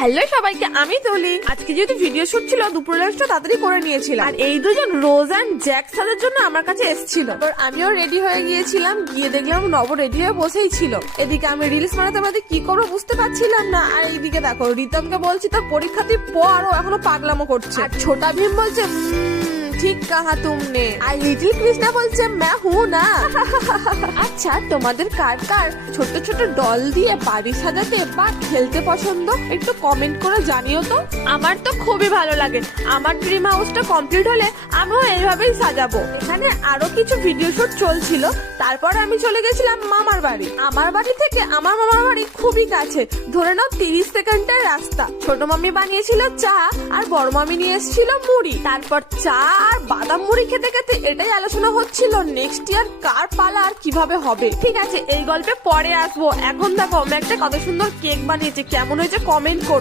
Hello সবাইকে, আমি তুলি। আজকে যেহেতু ভিডিও শুট ছিল, দুপুর লাঞ্চটা তাড়াতাড়ি করে নিয়েছিলাম। আর এই দুজন রোজ অ্যান্ড জ্যাক সাজের জন্য আমার কাছে এসেছিল। আমিও রেডি হয়ে গিয়েছিলাম, গিয়ে দেখলাম নব রেডি হয়ে বসেই ছিল। এদিকে আমি রিলস বানাতে বানাতে কি করবো বুঝতে পারছিলাম না। আর এইদিকে দেখো, রিতমকে বলছি তোর পরীক্ষা তুই পড়, ও এখনো পাগলামো করছে। আর ছোটা ভীম বলছে ঠিক কাহা তুমনে। আর লিটিল কৃষ্ণা বলছে मैं हूं না। আচ্ছা, তোমাদের কার কার ছোট ছোট ডল দিয়ে বাড়ি সাজাতে বা খেলতে পছন্দ, একটু কমেন্ট করে জানিও তো। আমার তো খুবই ভালো লাগে। আমার ড্রিম হাউসটা কমপ্লিট হলে আমিও এইভাবেই সাজাবো। এখানে আরো কিছু ভিডিও শুট চলছিল, তারপর আমি চলে গেছিলাম মামার বাড়ি। আমার বাড়ি থেকে আমার মামার বাড়ি খুবই কাছে, ধরে নাও 30 সেকেন্ডের রাস্তা। ছোট মামি বানিয়েছিল চা, আর বড় মামি নিয়ে এসেছিল মুড়ি। তারপর চা আর বাদাম মুড়ি খেতে খেতে এটাই আলোচনা হচ্ছিল নেক্সট ইয়ার কার পালা আর কিভাবে হবে। ঠিক আছে, এই গল্পে পরে আসবো। এখন দেখো আমি একটা কত সুন্দর কেক বানিয়েছি, কেমন হয়েছে কমেন্ট করো।